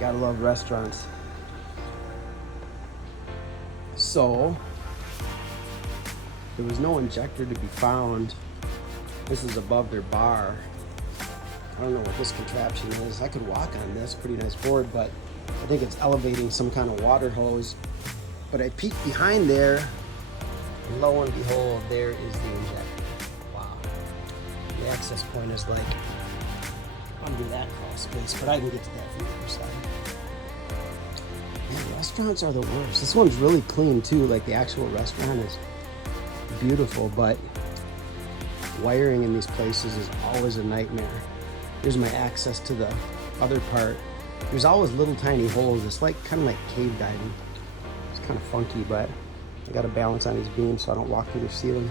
Gotta love restaurants. So, there was no injector to be found. This is above their bar. I don't know what this contraption is. I could walk on this, pretty nice board, but I think it's elevating some kind of water hose. But I peeked behind there, and lo and behold, there is the injector. Wow. The access point is like under that crawl space, but I can get to that from the other side. Man, restaurants are the worst. This one's really clean too, like the actual restaurant is beautiful, but wiring in these places is always a nightmare. Here's my access to the other part. There's always little tiny holes. It's like kind of like cave diving. It's kind of funky, but I got to balance on these beams so I don't walk through the ceiling.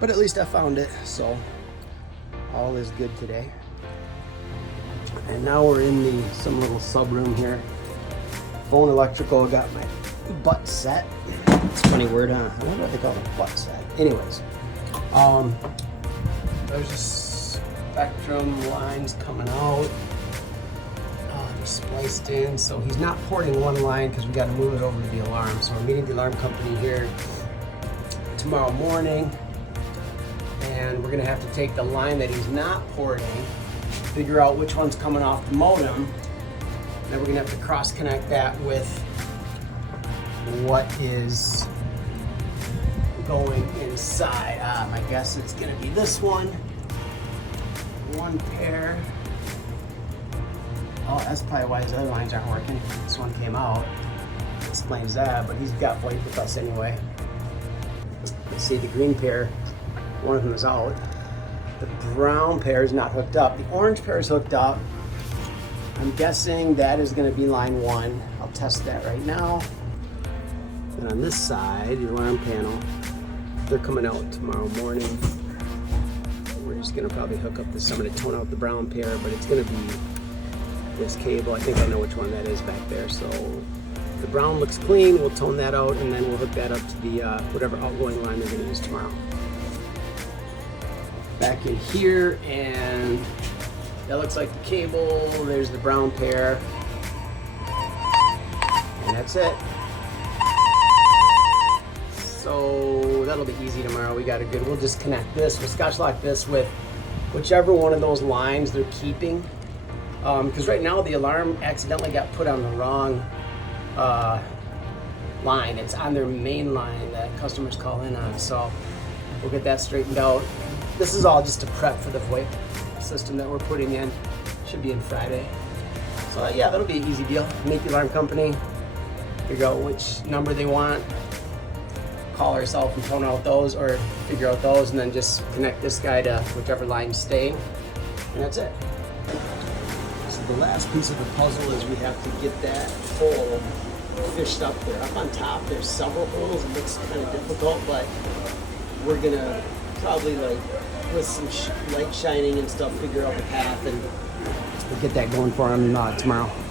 But at least I found it, so all is good today. And now we're in some little sub room here. Phone electrical, got my butt set. It's a funny word, huh? I wonder what they call it, butt set. Anyways, there's just spectrum lines coming out. They're spliced in, so he's not porting one line because we got to move it over to the alarm. So we're meeting the alarm company here tomorrow morning, and we're gonna have to take the line that he's not porting, figure out which one's coming off the modem, and then we're gonna have to cross connect that with what is going inside. My guess it's gonna be this one pair. Oh, that's probably why his other lines aren't working. This one came out, explains that, but he's got VoIP with us anyway. Let's see, the green pair, one of them is out. The brown pair is not hooked up. The orange pair is hooked up. I'm guessing that is gonna be line 1. I'll test that right now. And on this side, the alarm panel, they're coming out tomorrow morning. We're just gonna probably hook up this. I'm gonna tone out the brown pair, but it's gonna be this cable. I think I know which one that is back there. So the brown looks clean. We'll tone that out, and then we'll hook that up to the whatever outgoing line they're gonna use tomorrow. Back in here, and that looks like the cable. There's the brown pair, and that's it. So that'll be easy tomorrow. We got a good, we'll just connect this, we'll scotch lock this with whichever one of those lines they're keeping. Because right now the alarm accidentally got put on the wrong line. It's on their main line that customers call in on. So we'll get that straightened out. This is all just a prep for the VoIP system that we're putting in. Should be in Friday. So yeah, that'll be an easy deal. Meet the alarm company, figure out which number they want, call ourselves and tone out those, or figure out those, and then just connect this guy to whichever line's staying, and that's it. So the last piece of the puzzle is we have to get that hole fished up there. Up on top, there's several holes. It looks kind of difficult, but we're gonna probably, like, with some light shining and stuff, figure out the path, and we'll get that going for him tomorrow.